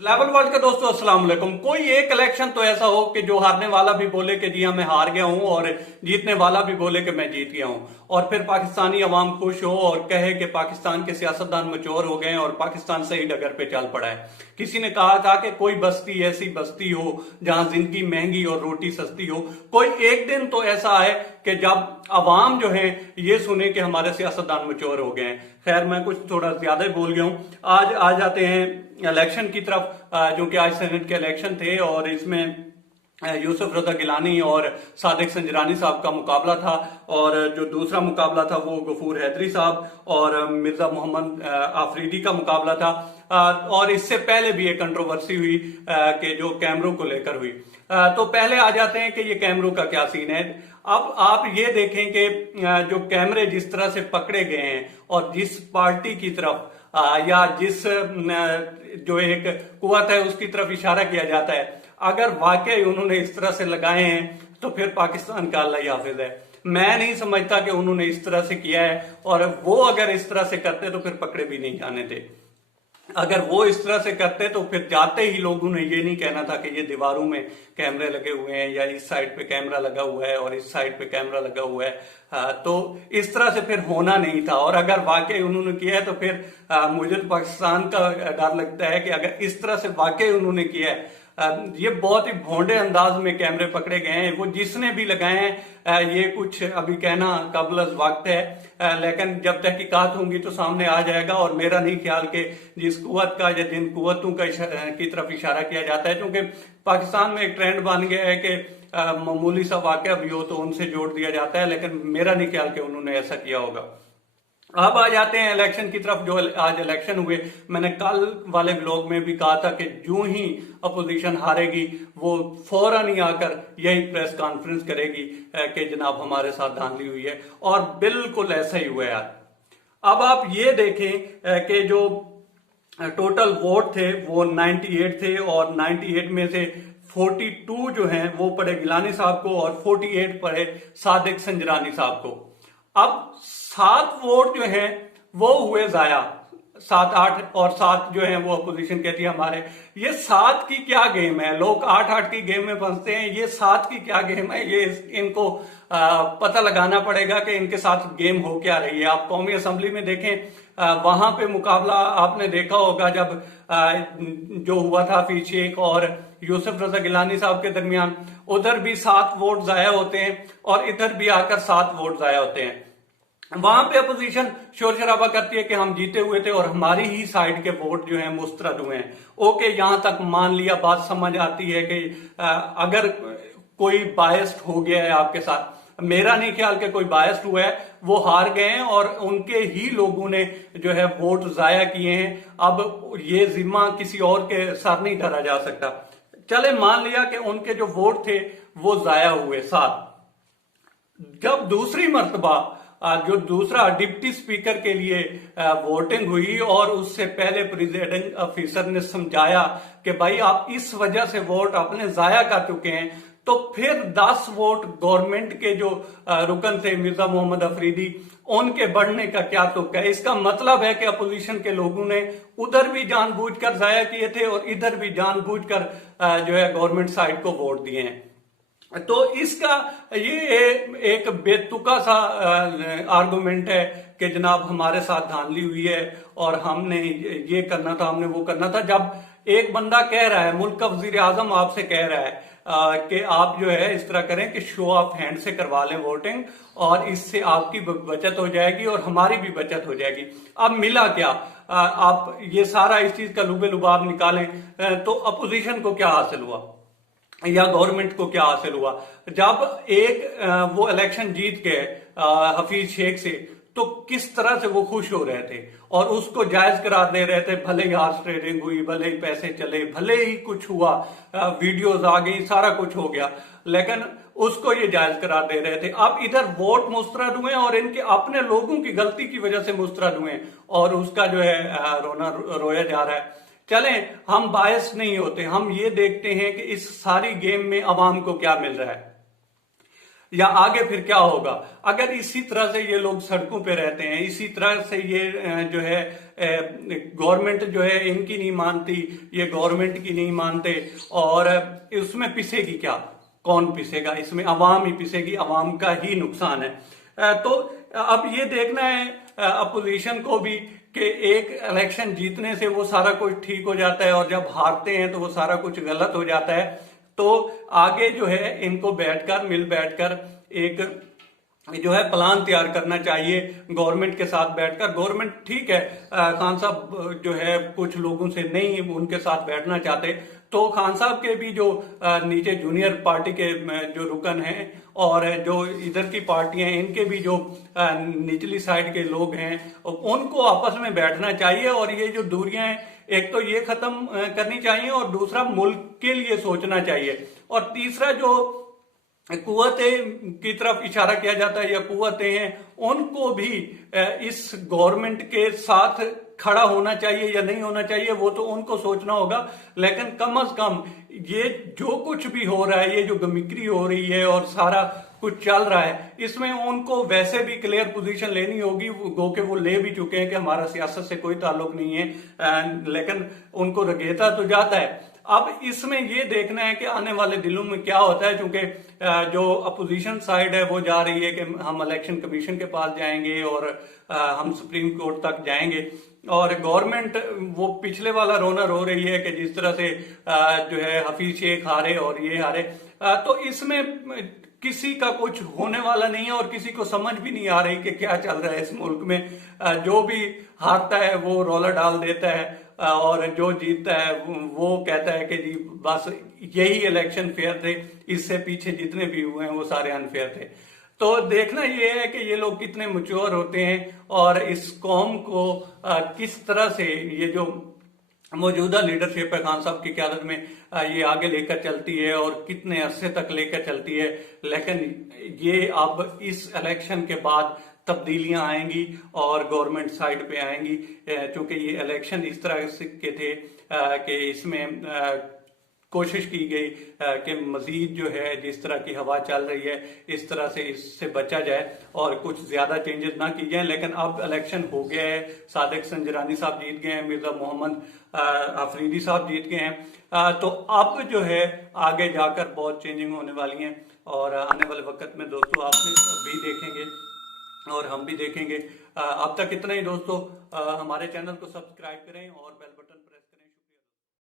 Level world के दोस्तों अस्सलाम वालेकुम। कोई एक इलेक्शन तो ऐसा हो कि जो हारने वाला भी बोले कि जी हाँ मैं हार गया हूं और जीतने वाला भी बोले कि मैं जीत गया हूं, और फिर पाकिस्तानी अवाम खुश हो और कहे कि पाकिस्तान के सियासतदान मचोर हो गए हैं और पाकिस्तान सही डगर पे चल पड़ा है। किसी ने कहा था कि कोई बस्ती ऐसी बस्ती हो जहां जिंदगी महंगी और रोटी सस्ती हो। कोई एक दिन तो ऐसा है कि जब अवाम जो है ये सुने कि हमारे सियासतदान मचोर हो गए हैं। खैर मैं कुछ थोड़ा ज्यादा ही बोल गया हूं। आज आ जाते हैं इलेक्शन की तरफ, जो कि आज सेनेट के इलेक्शन थे और इसमें यूसुफ रजा गिलानी और सादिक संजरानी साहब का मुकाबला था, और जो दूसरा मुकाबला था वो गफूर हैदरी साहब और मिर्जा मोहम्मद आफरीदी का मुकाबला था। और इससे पहले भी एक कंट्रोवर्सी हुई कि जो कैमरों को लेकर हुई। तो पहले आ जाते हैं कि ये कैमरों का क्या सीन है। अब आप ये देखें कि जो कैमरे जिस तरह से पकड़े गए हैं और जिस पार्टी की तरफ या जिस जो एक कुव्वत है उसकी तरफ इशारा किया जाता है, अगर वाकई उन्होंने इस तरह से लगाए हैं तो फिर पाकिस्तान का अल्लाह ही हाफिज है। मैं नहीं समझता कि उन्होंने इस तरह से किया है, और वो अगर इस तरह से करते तो फिर पकड़े भी नहीं जाने थे। अगर वो इस तरह से करते तो फिर जाते ही लोगों ने ये नहीं कहना था कि ये दीवारों में कैमरे लगे हुए हैं या इस साइड पे कैमरा लगा हुआ है और इस साइड पे कैमरा लगा हुआ है। तो इस तरह से फिर होना नहीं था। और अगर वाकई उन्होंने किया है तो फिर मुझे तो पाकिस्तान का डर लगता है कि अगर इस तरह से वाकई उन्होंने किया है, ये बहुत ही भोंडे अंदाज में कैमरे पकड़े गए हैं। वो जिसने भी लगाए हैं ये कुछ अभी कहना काबिल वक्त है, लेकिन जब तहकीकात होंगी तो सामने आ जाएगा। और मेरा नहीं ख्याल कि जिस कुव्वत का या जिन कुव्वतों का की तरफ इशारा किया जाता है, क्योंकि पाकिस्तान में एक ट्रेंड बन गया है कि मामूली सा वाकया भी हो तो उनसे जोड़ दिया जाता है, लेकिन मेरा नहीं ख्याल कि उन्होंने ऐसा किया होगा। अब आ जाते हैं इलेक्शन की तरफ। जो आज इलेक्शन हुए, मैंने कल वाले ब्लॉग में भी कहा था कि जो ही अपोजिशन हारेगी वो फौरन ही आकर यही प्रेस कॉन्फ्रेंस करेगी कि जनाब हमारे साथ धांधली हुई है, और बिल्कुल ऐसा ही हुआ यार। अब आप ये देखें कि जो टोटल वोट थे वो 98 थे, और 98 में से 42 जो हैं वो पड़े गिलानी साहब को और 48 पड़े सादिक संजरानी साहब को। अब 7 वोट जो हैं वो हुए जाया, 7-8, और 7 जो हैं वो अपोजिशन कहती है हमारे। ये 7 की क्या गेम है? लोग 8-8 की गेम में फंसते हैं, ये 7 की क्या गेम है? ये इनको पता लगाना पड़ेगा कि इनके साथ गेम हो क्या रही है। आप कौमी असेंबली में देखें, वहां पे मुकाबला आपने देखा होगा जब जो हुआ था हफीज शेख और यूसुफ रजा गिलानी साहब के दरमियान, उधर भी 7 वोट जाया होते हैं और इधर भी आकर 7 वोट जाया होते हैं। वहां पे अपोजिशन शोर शराबा करती है कि हम जीते हुए थे और हमारी ही साइड के वोट जो हैं मुस्तरद हुए हैं। ओके, यहां तक मान लिया, बात समझ आती है कि अगर कोई बायस्ड हो गया है आपके साथ। मेरा नहीं ख्याल कि कोई बायस्ड हुआ है, वो हार गए हैं और उनके ही लोगों ने जो है वोट जाया किए हैं। अब ये जिम्मा किसी और के साथ नहीं धरा जा सकता। चले मान लिया कि उनके जो वोट थे वो जाया हुए 7। जब दूसरी मर्तबा जो दूसरा डिप्टी स्पीकर के लिए वोटिंग हुई और उससे पहले प्रिजाइडिंग ऑफिसर ने समझाया कि भाई आप इस वजह से वोट अपने जाया कर चुके हैं, तो फिर 10 वोट गवर्नमेंट के जो रुकन थे मिर्जा मोहम्मद अफरीदी, उनके बढ़ने का क्या तुक है? इसका मतलब है कि अपोजिशन के लोगों ने उधर भी जानबूझकर जाया किए थे और इधर भी जानबूझकर जो है गवर्नमेंट साइड को वोट दिए हैं। तो इसका ये एक बेतुका सा आर्गुमेंट है कि जनाब हमारे साथ धांधली हुई है और हमने ये करना था, हमने वो करना था। जब एक बंदा कह रहा है, मुल्क का वजीर आजम आपसे कह रहा है कि आप जो है इस तरह करें कि शो ऑफ हैंड से करवा लें वोटिंग, और इससे आपकी बचत हो जाएगी और हमारी भी बचत हो जाएगी। अब मिला क्या? आप ये सारा इस चीज का लुबे लुबाब निकालें तो अपोजिशन को क्या हासिल हुआ या गवर्नमेंट को क्या हासिल हुआ? जब एक वो इलेक्शन जीत के हफीज शेख से, तो किस तरह से वो खुश हो रहे थे और उसको जायज करार दे रहे थे। भले ही हार्स ट्रेडिंग हुई, भले ही पैसे चले, भले ही कुछ हुआ, वीडियोस आ गई, सारा कुछ हो गया, लेकिन उसको ये जायज करार दे रहे थे। अब इधर वोट मुस्तरद हुए और इनके अपने लोगों की गलती की वजह से मुस्तरद हुए और उसका जो है रोया जा रहा है। चलें, हम बायस नहीं होते, हम ये देखते हैं कि इस सारी गेम में अवाम को क्या मिल रहा है या आगे फिर क्या होगा। अगर इसी तरह से ये लोग सड़कों पे रहते हैं, इसी तरह से ये जो है गवर्नमेंट जो है इनकी नहीं मानती, ये गवर्नमेंट की नहीं मानते, और उसमें पिसेगी क्या, कौन पिसेगा, इसमें अवाम ही पिसेगी, अवाम का ही नुकसान है। तो अब ये देखना है अपोजिशन को भी कि एक इलेक्शन जीतने से वो सारा कुछ ठीक हो जाता है और जब हारते हैं तो वो सारा कुछ गलत हो जाता है। तो आगे जो है इनको मिल बैठकर एक जो है प्लान तैयार करना चाहिए गवर्नमेंट के साथ बैठकर। गवर्नमेंट ठीक है, खान साहब जो है कुछ लोगों से नहीं उनके साथ बैठना चाहते, तो खान साहब के भी जो नीचे जूनियर पार्टी के जो रुकन हैं और जो इधर की पार्टियां हैं, इनके भी जो निचली साइड के लोग हैं, उनको आपस में बैठना चाहिए और ये जो दूरियां हैं एक तो ये खत्म करनी चाहिए और दूसरा मुल्क के लिए सोचना चाहिए, और तीसरा जो कुव्वतें की तरफ इशारा किया जाता है या कुव्वतें हैं, उनको भी इस गवर्नमेंट के साथ खड़ा होना चाहिए या नहीं होना चाहिए वो तो उनको सोचना होगा। लेकिन कम से कम ये जो कुछ भी हो रहा है, ये जो गमिक्री हो रही है और सारा कुछ चल रहा है, इसमें उनको वैसे भी क्लियर पोजीशन लेनी होगी, गो के वो ले भी चुके हैं कि हमारा सियासत से कोई ताल्लुक नहीं है, लेकिन उनको रगेता तो जाता है। अब इसमें ये देखना है कि आने वाले दिनों में क्या होता है, क्योंकि जो अपोजिशन साइड है वो जा रही है कि हम इलेक्शन कमीशन के पास जाएंगे और हम सुप्रीम कोर्ट तक जाएंगे, और गवर्नमेंट वो पिछले वाला रोना रो रही है कि जिस तरह से जो है हफीज शेख हारे और ये हारे, तो इसमें किसी का कुछ होने वाला नहीं है और किसी को समझ भी नहीं आ रही कि क्या चल रहा है इस मुल्क में। जो भी हारता है वो रौला डाल देता है और जो जीतता है वो कहता है कि जी बस यही इलेक्शन फेयर थे, इससे पीछे जितने भी हुए हैं वो सारे अनफेयर थे। तो देखना ये है कि ये लोग कितने मैच्योर होते हैं और इस कौम को किस तरह से ये जो मौजूदा लीडरशिप है खान साहब की क़यादत में ये आगे लेकर चलती है और कितने अरसे तक लेकर चलती है। लेकिन ये अब इस इलेक्शन के बाद तब्दीलियां आएंगी और गवर्नमेंट साइड पे आएंगी, क्योंकि ये इलेक्शन इस तरह के थे कि इसमें कोशिश की गई कि मजीद जो है जिस तरह की हवा चल रही है इस तरह से इससे बचा जाए और कुछ ज्यादा चेंजेस ना की जाए। लेकिन अब इलेक्शन हो गया है, सादिक संजरानी साहब जीत गए हैं, मिर्जा मोहम्मद अफरीदी साहब जीत गए हैं, तो अब जो है आगे जाकर बहुत चेंजिंग होने वाली है और आने वाले वक्त में दोस्तों आप भी देखेंगे और हम भी देखेंगे। अब तक इतना ही दोस्तों, हमारे चैनल को सब्सक्राइब करें और बेल